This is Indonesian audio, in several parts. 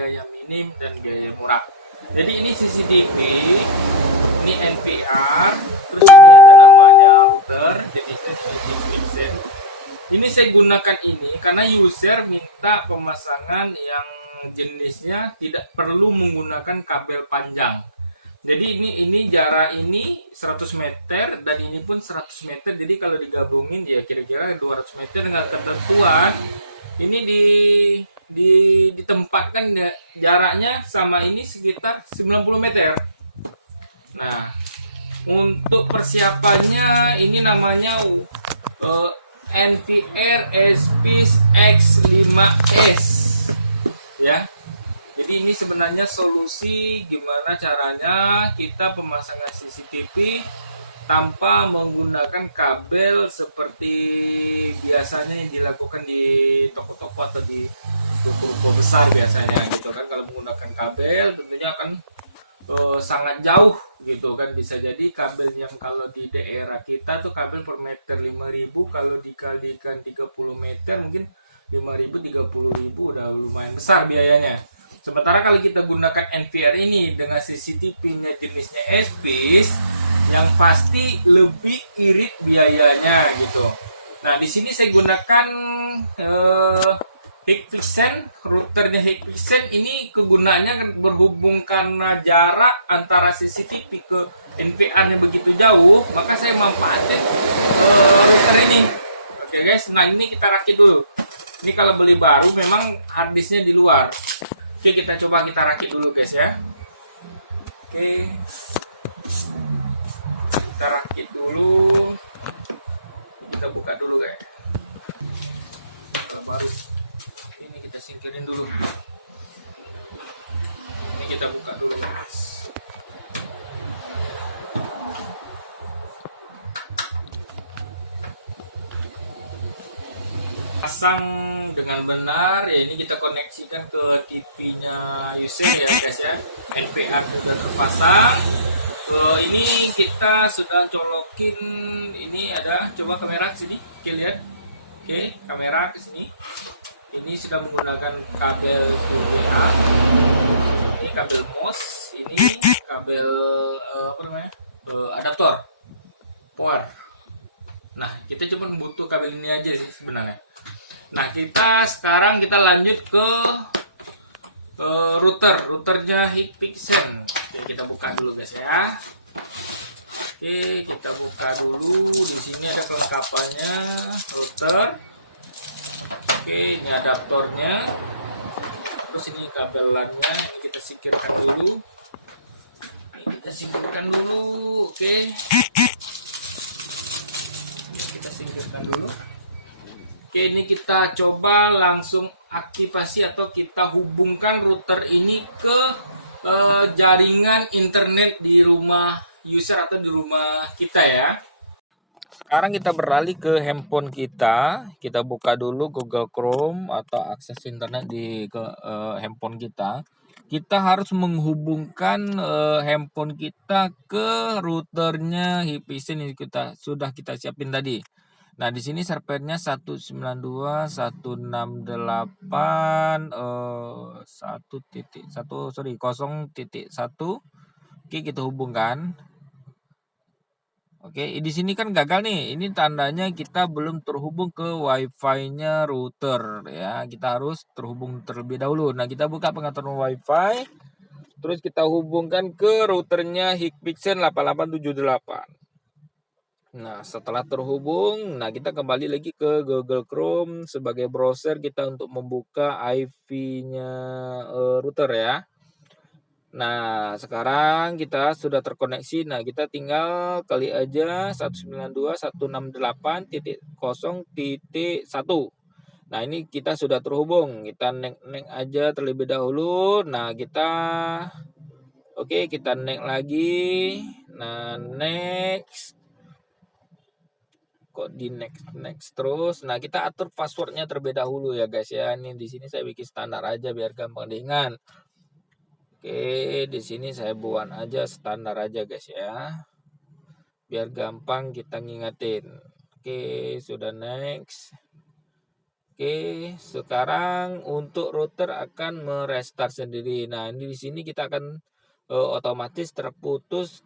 biaya yang minim dan biaya murah. Jadi ini CCTV, ini NVR, terus ini ada namanya router, jenisnya Hikvision. Ini saya gunakan ini karena user minta pemasangan yang jenisnya tidak perlu menggunakan kabel panjang. Jadi ini jarak ini 100 meter dan ini pun 100 meter. Jadi kalau digabungin ya kira-kira 200 meter dengan ketentuan ini ditempatkan jaraknya sama ini sekitar 90 meter. Nah, untuk persiapannya ini namanya NVR SPIS X5S ya. Jadi ini sebenarnya solusi gimana caranya kita pemasangan CCTV tanpa menggunakan kabel seperti biasanya yang dilakukan di toko-toko atau di toko besar biasanya gitu kan. Kalau menggunakan kabel tentunya akan sangat jauh gitu kan. Bisa jadi kabel yang kalau di daerah kita tuh kabel per meter 5.000, kalau dikalikan 30 meter mungkin 5.000 30.000 udah lumayan besar biayanya. Sementara kalau kita gunakan NVR ini dengan CCTV-nya jenisnya SPIS, yang pasti lebih irit biayanya gitu. Nah, di sini saya gunakan Hikvision, routernya Hikvision ini kegunaannya berhubung karena jarak antara CCTV ke NVR-nya begitu jauh, maka saya manfaatkan router ini. Oke guys, nah ini kita rakit dulu. Ini kalau beli baru memang harddisknya di luar. Oke, kita coba kita rakit dulu guys ya. Oke, kita rakit dulu, kita buka dulu guys. Kalau baru ini kita singkirin dulu. Ini kita buka dulu guys. Pasang dengan benar ya, ini kita koneksikan ke TV-nya user ya guys ya. NVR sudah terpasang. Ini kita sudah colokin, ini ada, coba kamera ke sini, oke lihat. Oke, kamera ke sini. Ini sudah menggunakan kabel VGA. Ini kabel MOS, ini kabel adaptor power. Nah, kita cuma butuh kabel ini aja sih sebenarnya. Nah, sekarang kita lanjut ke routernya Hikvision. Oke, kita buka dulu guys ya. Oke, kita buka dulu. Di sini ada kelengkapannya router. Oke, ini adaptornya. Terus ini kabel LAN-nya kita singkirkan dulu. Oke. Kita singkirkan dulu. Oke, ini kita coba langsung aktivasi atau kita hubungkan router ini ke jaringan internet di rumah user atau di rumah kita ya. Sekarang kita beralih ke handphone kita. Kita buka dulu Google Chrome atau akses internet ke handphone kita. Kita harus menghubungkan handphone kita ke routernya Hikvision yang sudah kita siapin tadi. Nah, di sini servernya 0.1. Oke, kita hubungkan. Oke, di sini kan gagal nih. Ini tandanya kita belum terhubung ke Wi-Fi-nya router ya. Kita harus terhubung terlebih dahulu. Nah, kita buka pengaturan Wi-Fi. Terus kita hubungkan ke routernya Hikvision 8878. Nah, setelah terhubung, kita kembali lagi ke Google Chrome sebagai browser kita untuk membuka IP-nya router ya. Nah, sekarang kita sudah terkoneksi. Nah, kita tinggal kali aja 192.168.0.1. Nah, ini kita sudah terhubung. Kita nek aja terlebih dahulu. Nah, kita nek lagi. Nah, next. Kok di next terus. Nah, kita atur passwordnya terlebih dahulu ya guys ya. Ini di sini saya bikin standar aja biar gampang diingat. Oke, di sini saya buat aja standar aja guys ya. Biar gampang kita ngingetin. Oke, sudah next. Oke, sekarang untuk router akan merestart sendiri. Nah, ini di sini kita akan otomatis terputus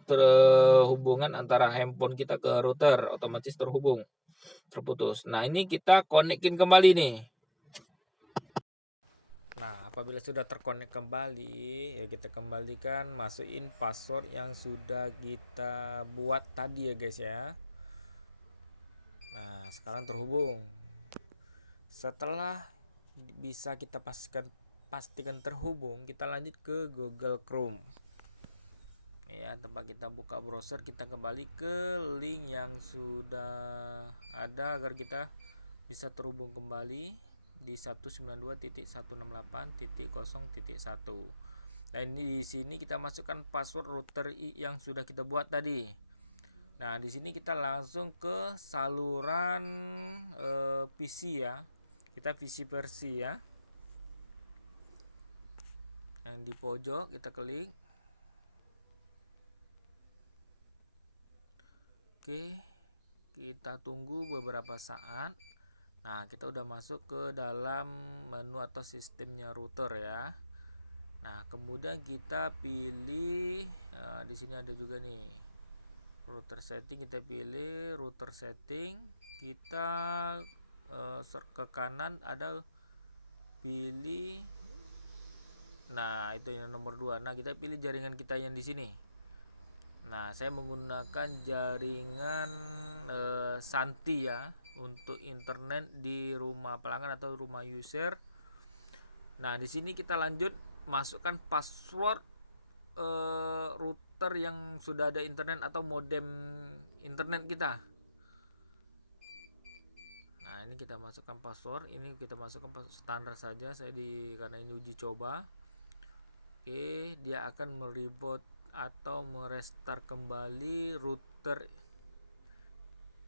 hubungan antara handphone kita ke router, otomatis terputus. Nah, ini kita konekin kembali nih. Nah, apabila sudah terkonek kembali, ya kita kembalikan, masukin password yang sudah kita buat tadi ya guys ya. Nah, sekarang terhubung. Setelah bisa kita pastikan terhubung, kita lanjut ke Google Chrome. Ya, tempat kita buka browser, kita kembali ke link yang sudah ada agar kita bisa terhubung kembali di 192.168.0.1. Dan di sini kita masukkan password router yang sudah kita buat tadi. Nah, di sini kita langsung ke saluran PC ya. Kita PC versi ya. Yang di pojok kita klik. Oke, kita tunggu beberapa saat. Nah, kita udah masuk ke dalam menu atau sistemnya router ya. Nah, kemudian kita pilih di sini ada juga nih router setting, kita pilih router setting, kita ke kanan ada pilih, nah itu yang nomor 2. Nah, kita pilih jaringan kita yang di sini. Nah, saya menggunakan jaringan Santi ya untuk internet di rumah pelanggan atau rumah user. Nah, di sini kita lanjut masukkan password router yang sudah ada internet atau modem internet kita. Nah, ini kita masukkan password, ini kita masukkan standar saja, karena ini uji coba. Oke, dia akan mereboot atau merestart kembali router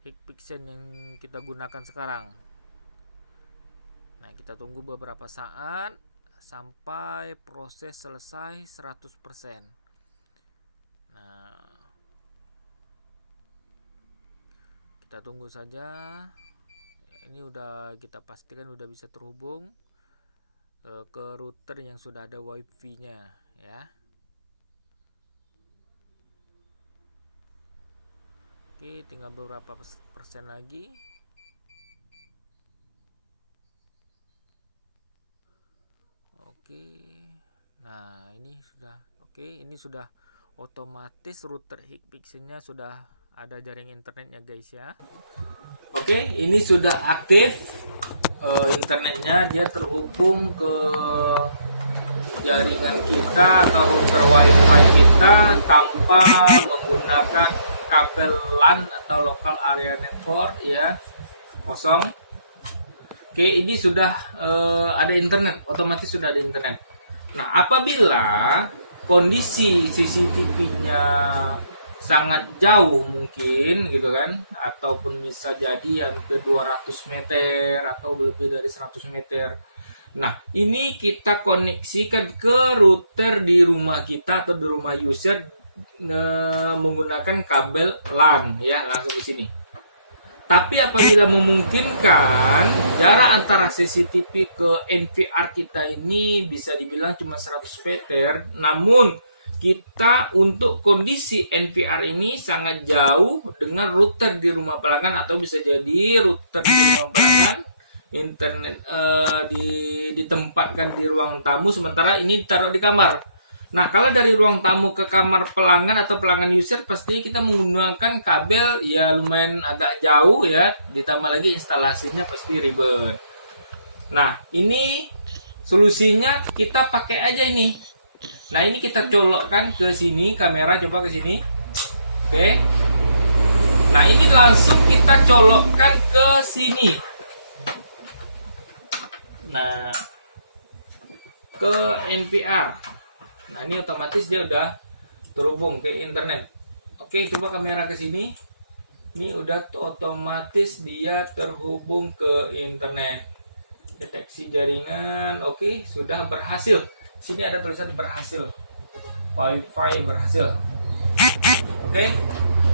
Hikvision yang kita gunakan sekarang. Nah, kita tunggu beberapa saat sampai proses selesai 100%. Nah, kita tunggu saja. Ini udah kita pastikan udah bisa terhubung ke router yang sudah ada wifi-nya ya. Oke, tinggal beberapa persen lagi. Oke. Nah, ini sudah oke, ini sudah otomatis router Hikvision-nya sudah ada jaringan internetnya guys ya. Oke, ini sudah aktif internetnya, dia terhubung ke jaringan kita atau router wifi kita tanpa menggunakan kabel LAN atau local area network ya, kosong. Oke, ini sudah ada internet, otomatis sudah ada internet. Nah, apabila kondisi CCTV-nya sangat jauh mungkin gitu kan, ataupun bisa jadi hampir 200 meter atau lebih dari 100 meter. Nah, ini kita koneksikan ke router di rumah kita atau di rumah user menggunakan kabel LAN ya, langsung di sini. Tapi apabila memungkinkan, jarak antara CCTV ke NVR kita ini bisa dibilang cuma 100 meter, namun kita untuk kondisi NVR ini sangat jauh dengan router di rumah pelanggan, atau bisa jadi router di rumah pelanggan internet ditempatkan di ruang tamu, sementara ini ditaruh di kamar. Nah, kalau dari ruang tamu ke kamar pelanggan atau pelanggan user, pastinya kita menggunakan kabel ya lumayan agak jauh ya, ditambah lagi instalasinya pasti ribet. Nah, ini solusinya kita pakai aja ini. Nah, ini kita colokkan ke sini, kamera coba ke sini. Oke. Nah, ini langsung kita colokkan ke sini. Nah, ke NVR. Nah, ini otomatis dia udah terhubung ke internet. Oke, coba kamera ke sini. Ini udah otomatis dia terhubung ke internet. Deteksi jaringan, oke, sudah berhasil. Sini ada tulisan berhasil. Wi-Fi berhasil. Oke,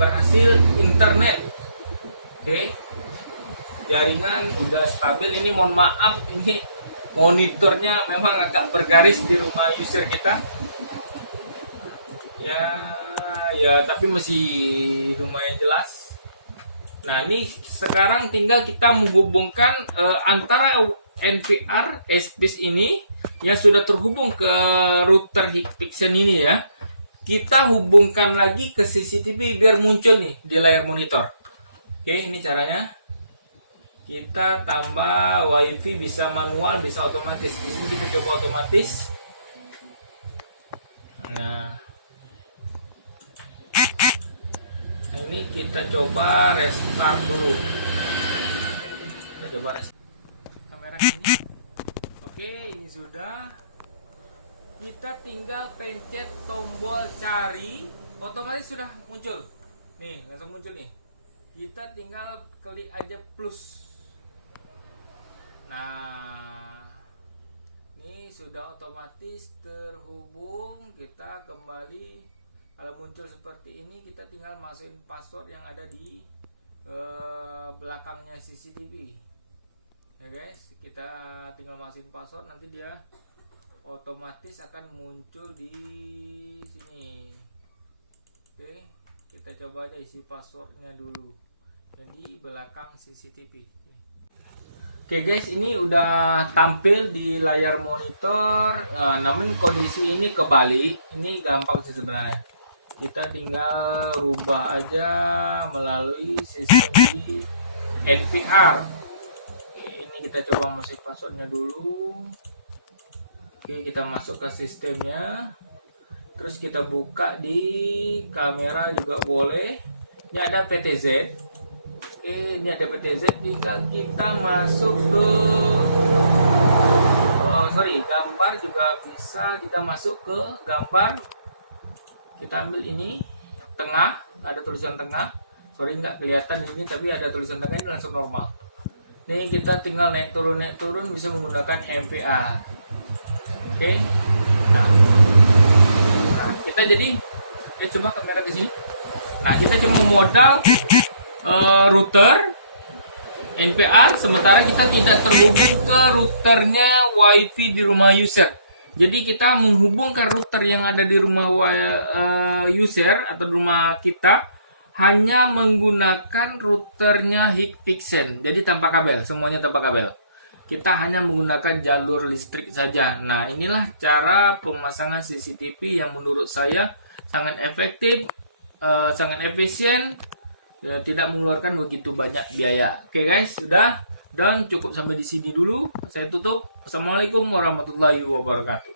berhasil internet. Oke. jaringan juga stabil. Ini mohon maaf, ini monitornya memang agak bergaris di rumah user kita. Ya tapi masih lumayan jelas. Nah, ini sekarang tinggal kita menghubungkan antara NVR SPIS ini yang sudah terhubung ke router Hikvision ini ya. Kita hubungkan lagi ke CCTV biar muncul nih di layar monitor. Oke, ini caranya. Kita tambah WiFi, bisa manual, bisa otomatis. Di sini kita coba otomatis. Nah, ini kita coba restart dulu. Kita coba restart kamera ini. Oke, ini sudah. Kita tinggal pencet tombol cari, otomatis sudah muncul. Nih, langsung muncul nih. Kita tinggal klik aja plus. Nah, ini sudah otomatis terhubung. Kita kembali. Kalau muncul seperti ini, kita tinggal masukin password yang ada di belakangnya CCTV. Ya guys, kita tinggal masukin password, nanti dia otomatis akan muncul di sini. Oke, kita coba aja isi passwordnya dulu. Jadi belakang CCTV. Oke guys, ini udah tampil di layar monitor. Nah, namun kondisi ini kebalik. Ini gampang sih sebenarnya. Kita tinggal rubah aja melalui sistem NVR. Oke, ini kita coba masuk passwordnya dulu. Oke, kita masuk ke sistemnya. Terus kita buka di kamera juga boleh. Ini ada PTZ. Oke, ini ada PTZ. Tinggal kita masuk ke gambar juga bisa. Kita masuk ke gambar. Kita ambil ini tengah, ada tulisan tengah. Sorry nggak kelihatan di sini, tapi ada tulisan tengah, ini langsung normal. Ini kita tinggal naik turun bisa menggunakan NVR. Oke. Nah, kita jadi coba kamera ke sini. Nah, kita cuma modal router NVR, sementara kita tidak terhubung ke routernya WiFi di rumah user. Jadi kita menghubungkan router yang ada di rumah user atau rumah kita hanya menggunakan routernya Hikvision. Jadi tanpa kabel, semuanya tanpa kabel. Kita hanya menggunakan jalur listrik saja. Nah, inilah cara pemasangan CCTV yang menurut saya sangat efektif, sangat efisien, tidak mengeluarkan begitu banyak biaya. Oke guys, sudah, dan cukup sampai di sini dulu. Saya tutup. Assalamualaikum warahmatullahi wabarakatuh.